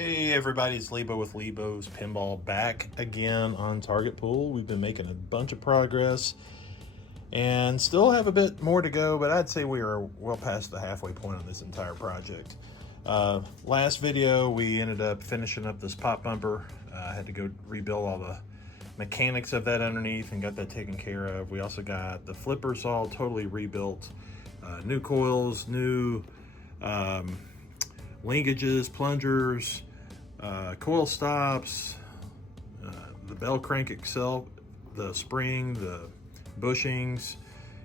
Hey everybody, it's Lebo with Lebo's Pinball back again on Target Pool. We've been making a bunch of progress and still have a bit more to go, but I'd say we are well past the halfway point on this entire project. Last video we ended up finishing up this pop bumper. I had to go rebuild all the mechanics of that underneath and got that taken care of. We also got the flippers all totally rebuilt, new coils, new linkages, plungers, coil stops, the bell crank itself, the spring, the bushings,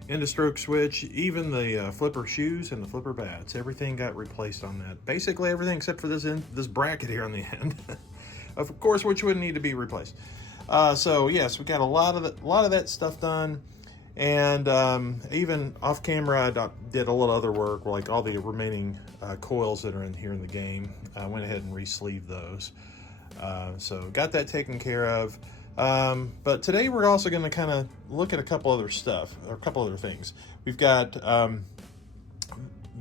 end of stroke switch, even the flipper shoes and the flipper bats. Everything got replaced on that. Basically everything except for this bracket here on the end, of course, which would need to be replaced. So yes, we got a lot of that stuff done. And even off camera, I did a little other work, like all the remaining coils that are in here in the game. I went ahead and re-sleeved those. So got that taken care of. But today we're also going to kind of look at a couple other stuff, or a couple other things. We've got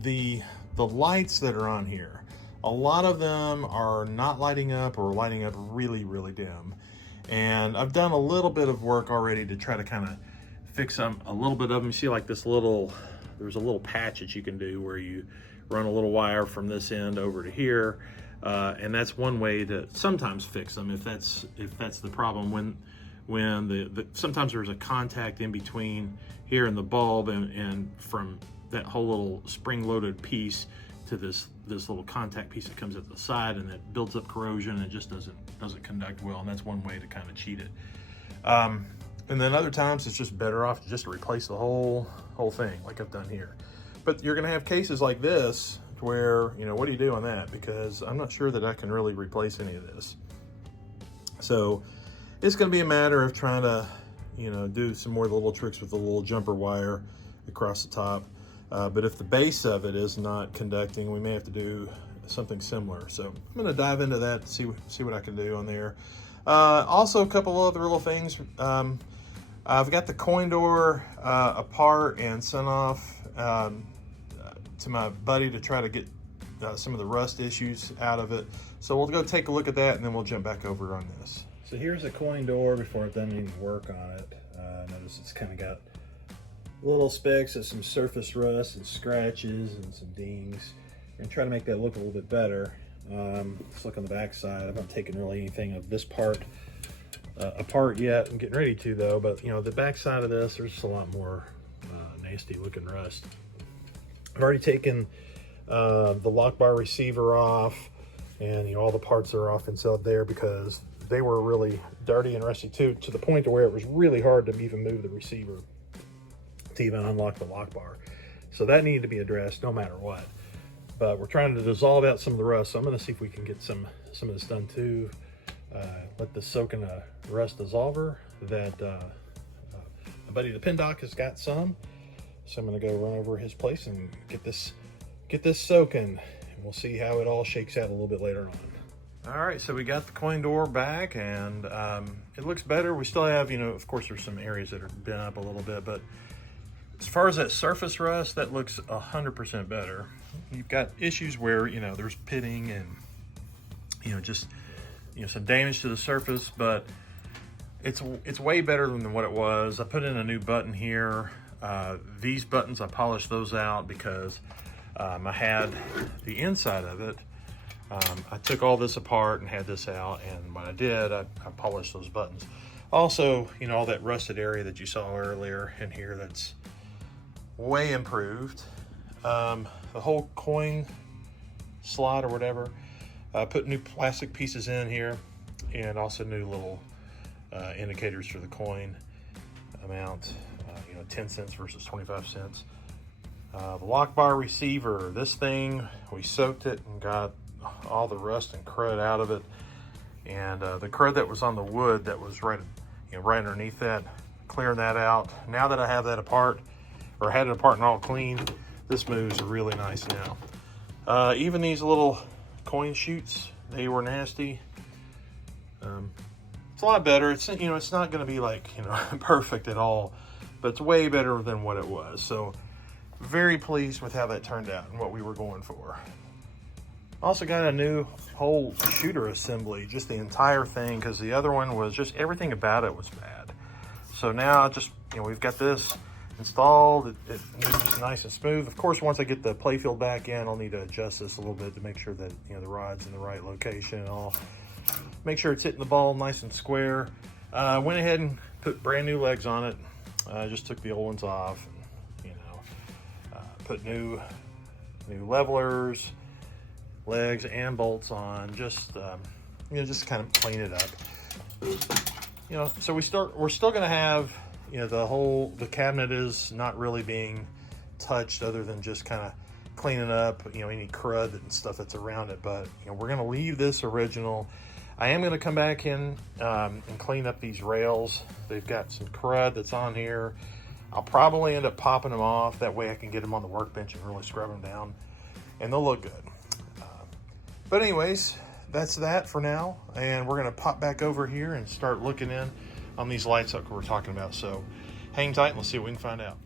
the lights that are on here. A lot of them are not lighting up or lighting up really, really dim. And I've done a little bit of work already to try to kind of fix a little bit of them. You see like this there's a little patch that you can do where you run a little wire from this end over to here. And that's one way to sometimes fix them if that's the problem. When sometimes there's a contact in between here and the bulb and from that whole little spring-loaded piece to this little contact piece that comes at the side, and that builds up corrosion and it just doesn't conduct well, and that's one way to kind of cheat it. And then other times it's just better off just to replace the whole thing like I've done here. But you're gonna have cases like this where, what do you do on that? Because I'm not sure that I can really replace any of this. So it's gonna be a matter of trying to, do some more of the little tricks with the little jumper wire across the top. But if the base of it is not conducting, we may have to do something similar. So I'm gonna dive into that, see what I can do on there. Also a couple other little things. I've got the coin door apart and sent off to my buddy to try to get some of the rust issues out of it. So we'll go take a look at that and then we'll jump back over on this. So here's the coin door before I've done any work on it. Notice it's kind of got little specks of some surface rust and scratches and some dings. I'm gonna try to make that look a little bit better. Let's look on the back side. I've not taken really anything of this part apart yet. I'm getting ready to though, but the back side of this, there's just a lot more nasty looking rust. I've already taken the lock bar receiver off, and all the parts are off inside there because they were really dirty and rusty too, to the point to where it was really hard to even move the receiver to even unlock the lock bar. So that needed to be addressed no matter what. But we're trying to dissolve out some of the rust, so I'm going to see if we can get some of this done too. Let this soak in a rust dissolver that my buddy the Pin Doc has got some. So I'm going to go run over his place and get this soaking, and we'll see how it all shakes out a little bit later on. All right, so we got the coin door back, and it looks better. We still have, of course, there's some areas that are bent up a little bit, but as far as that surface rust, that looks 100% better. You've got issues where, there's pitting and, just, some damage to the surface, but it's way better than what it was. I put in a new button here. These buttons, I polished those out because I had the inside of it. I took all this apart and had this out, and when I did, I polished those buttons. Also, all that rusted area that you saw earlier in here, that's way improved. The whole coin slot or whatever, I put new plastic pieces in here, and also new little indicators for the coin amount, 10 cents versus 25 cents. The lock bar receiver, this thing, we soaked it and got all the rust and crud out of it, and the crud that was on the wood that was right underneath that, clearing that out. Now that I have that apart, or had it apart and all clean, this moves really nice now. Even these little coin chutes, they were nasty. It's a lot better. It's it's not going to be like perfect at all, but it's way better than what it was. So very pleased with how that turned out and what we were going for. Also got a new whole shooter assembly, just the entire thing, because the other one was just, everything about it was bad. So now just, we've got this installed. It moves nice and smooth. Of course, once I get the playfield back in, I'll need to adjust this a little bit to make sure that, the rod's in the right location, and I'll make sure it's hitting the ball nice and square. Went ahead and put brand new legs on it. Just took the old ones off, put new levelers, legs and bolts on, just just kind of clean it up. So we're still going to have, the cabinet is not really being touched other than just kind of cleaning up, any crud and stuff that's around it. But, we're going to leave this original. I am going to come back in and clean up these rails. They've got some crud that's on here. I'll probably end up popping them off. That way I can get them on the workbench and really scrub them down, and they'll look good. But anyways, that's that for now. And we're going to pop back over here and start looking in on these lights that we're talking about. So hang tight and let's see what we can find out.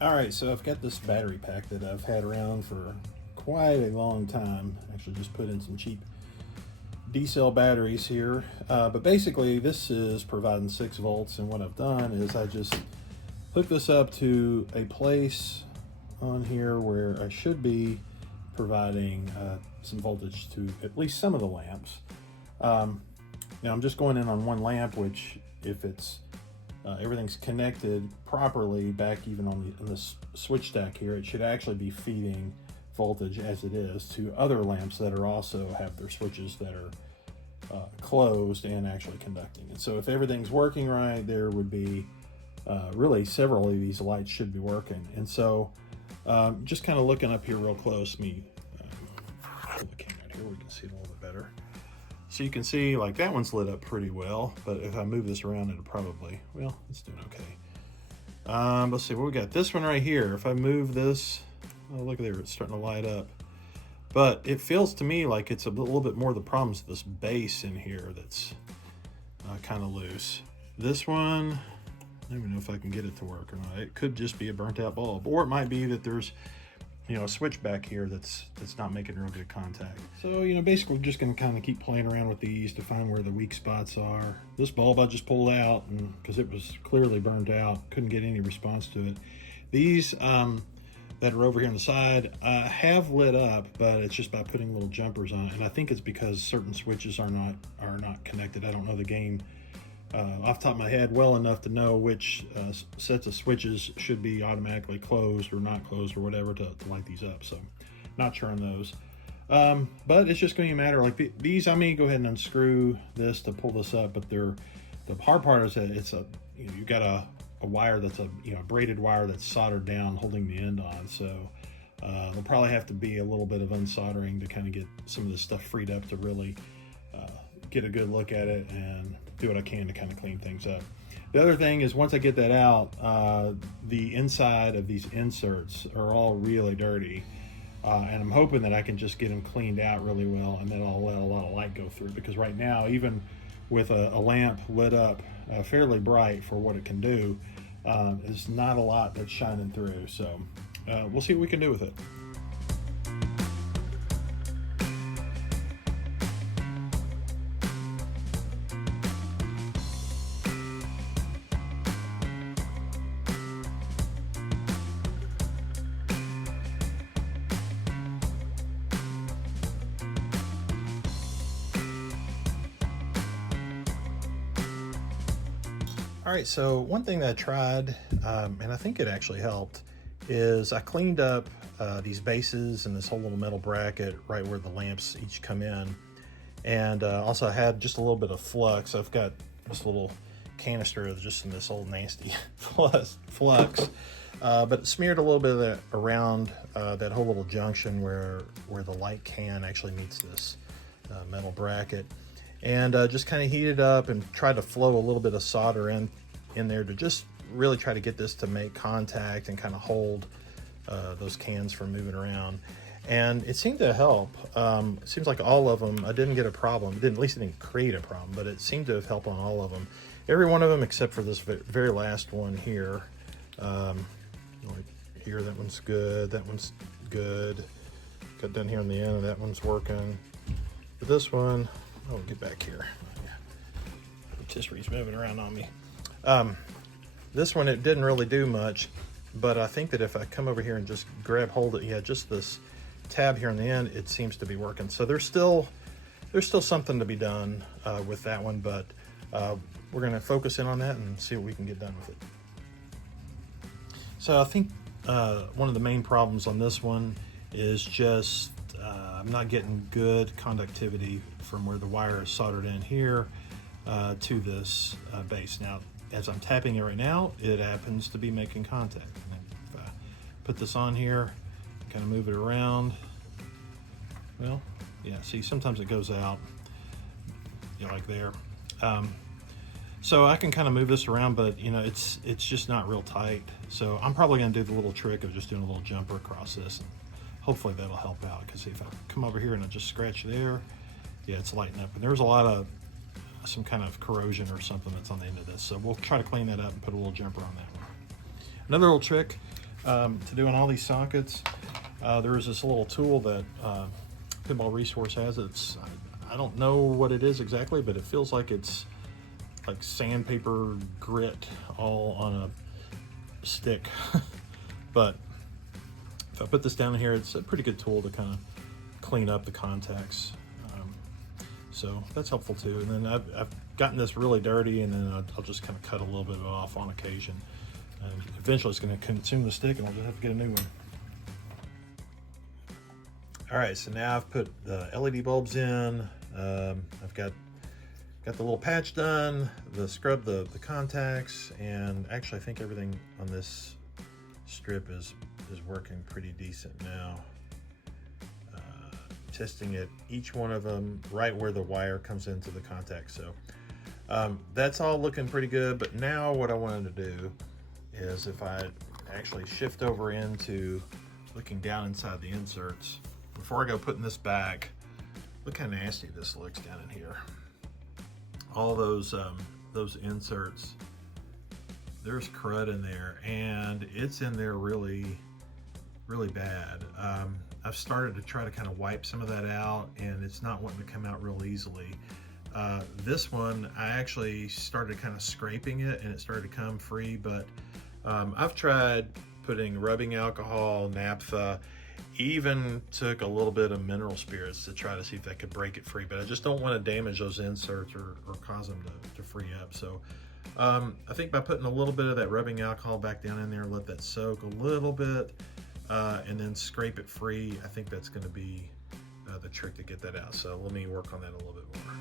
All right, so I've got this battery pack that I've had around for quite a long time. Actually just put in some cheap D-cell batteries here. But basically this is providing 6 volts, and what I've done is I just hooked this up to a place on here where I should be providing some voltage to at least some of the lamps. Now I'm just going in on one lamp, which if it's everything's connected properly back even on the switch stack here, it should actually be feeding voltage as it is to other lamps that are also have their switches that are closed and actually conducting. And so if everything's working right, there would be really several of these lights should be working. And so just kind of looking up here real close, pull the camera out here, we can see it a little bit better. So you can see like that one's lit up pretty well, but if I move this around, it'll probably, well, it's doing okay. Let's see what we got. This one right here, if I move this, oh, look there, it's starting to light up. But it feels to me like it's a little bit more the problems with this base in here that's kind of loose. This one, I don't even know if I can get it to work or not. It could just be a burnt out bulb, or it might be that there's a switch back here that's not making real good contact. So basically we're just going to kind of keep playing around with these to find where the weak spots are. This bulb I just pulled out because it was clearly burnt out, couldn't get any response to it. These that are over here on the side have lit up, but it's just by putting little jumpers on it, and I think it's because certain switches are not connected. I don't know the game off the top of my head well enough to know which sets of switches should be automatically closed or not closed or whatever to light these up. So not sure on those. But it's just going to be a matter like these. I may go ahead and unscrew this to pull this up, but the hard part is that it's you've got a wire that's a braided wire that's soldered down, holding the end on. So there'll probably have to be a little bit of unsoldering to kind of get some of this stuff freed up to really get a good look at it and do what I can to kind of clean things up. The other thing is once I get that out, the inside of these inserts are all really dirty. And I'm hoping that I can just get them cleaned out really well, and then I'll let a lot of light go through, because right now, even with a lamp lit up fairly bright for what it can do, there's not a lot that's shining through. So we'll see what we can do with it. All right, so one thing that I tried, and I think it actually helped, is I cleaned up these bases and this whole little metal bracket right where the lamps each come in. And also I had just a little bit of flux. I've got this little canister of just in this old nasty flux, but smeared a little bit of that around that whole little junction where the light can actually meets this metal bracket. And just kind of heat it up and try to flow a little bit of solder in there to just really try to get this to make contact and kind of hold those cans from moving around. And it seemed to help. It seems like all of them, I didn't get a problem. At least it didn't create a problem, but it seemed to have helped on all of them. Every one of them except for this very last one here. Like here, that one's good, that one's good. got done here on the end, and that one's working. But this one, oh, get back here. Rotisserie's moving around on me. This one, it didn't really do much, but I think that if I come over here and just grab hold of, yeah, just this tab here on the end, it seems to be working. So there's still something to be done with that one, but we're going to focus in on that and see what we can get done with it. So I think one of the main problems on this one is just I'm not getting good conductivity from where the wire is soldered in here to this base. Now, as I'm tapping it right now, it happens to be making contact. And if I put this on here, kind of move it around, well, yeah, see, sometimes it goes out, you know, like there. So I can kind of move this around, but you know, it's just not real tight. So I'm probably going to do the little trick of just doing a little jumper across this. And hopefully that'll help out, because if I come over here and I just scratch there, yeah, it's lighting up. And there's a lot of some kind of corrosion or something that's on the end of this. So we'll try to clean that up and put a little jumper on that one. Another little trick to do on all these sockets, there is this little tool that Pinball Resource has. I don't know what it is exactly, but it feels like it's like sandpaper grit all on a stick. But if I put this down here, it's a pretty good tool to kind of clean up the contacts. So that's helpful too. And then I've gotten this really dirty, and then I'll just kind of cut a little bit of it off on occasion. And eventually it's going to consume the stick, and I'll just have to get a new one. All right, so now I've put the LED bulbs in. I've got the little patch done, scrub the contacts, and actually I think everything on this strip is working pretty decent now. Testing it, each one of them right where the wire comes into the contact. So that's all looking pretty good. But now what I wanted to do is, if I actually shift over into looking down inside the inserts, before I go putting this back, look how nasty this looks down in here. All those inserts, there's crud in there, and it's in there really bad. I've started to try to kind of wipe some of that out, and it's not wanting to come out real easily. This one, I actually started kind of scraping it, and it started to come free, but I've tried putting rubbing alcohol, naphtha, even took a little bit of mineral spirits to try to see if that could break it free, but I just don't want to damage those inserts or cause them to free up. So I think by putting a little bit of that rubbing alcohol back down in there, let that soak a little bit, and then scrape it free, I think that's going to be the trick to get that out. So let me work on that a little bit more.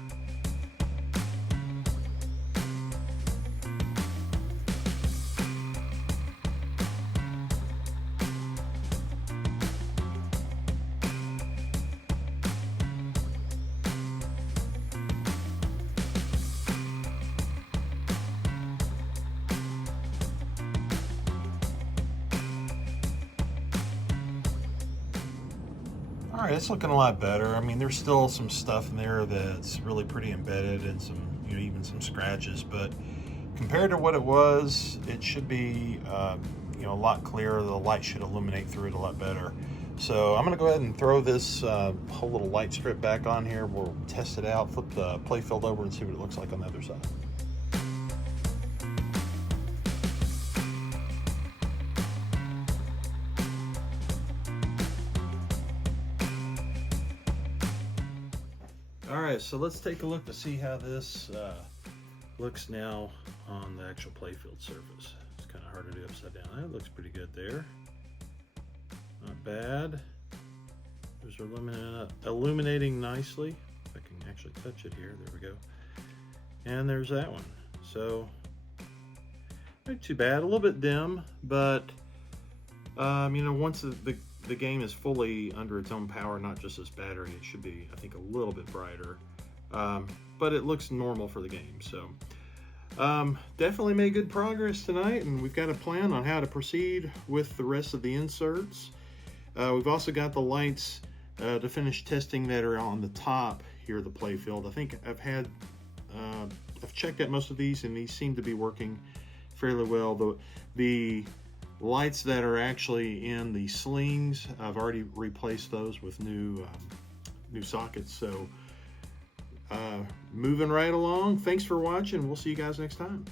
All right, it's looking a lot better. I mean, there's still some stuff in there that's really pretty embedded, and some, you know, even some scratches, but compared to what it was, it should be, you know, a lot clearer. The light should illuminate through it a lot better. So I'm gonna go ahead and throw this whole little light strip back on here. We'll test it out, flip the playfield over, and see what it looks like on the other side. All right, so let's take a look to see how this looks now on the actual playfield surface. It's kind of hard to do upside down. That looks pretty good there. Not bad. Those are illuminating nicely. If I can actually touch it here, there we go. And there's that one. So, not too bad. A little bit dim, but you know, once the game is fully under its own power, not just this battery, it should be, I think, a little bit brighter. But it looks normal for the game. So definitely made good progress tonight, and we've got a plan on how to proceed with the rest of the inserts. We've also got the lights to finish testing that are on the top here of the playfield. I think I've checked out most of these, and these seem to be working fairly well. The lights that are actually in the slings, I've already replaced those with new sockets. So moving right along. Thanks for watching. We'll see you guys next time.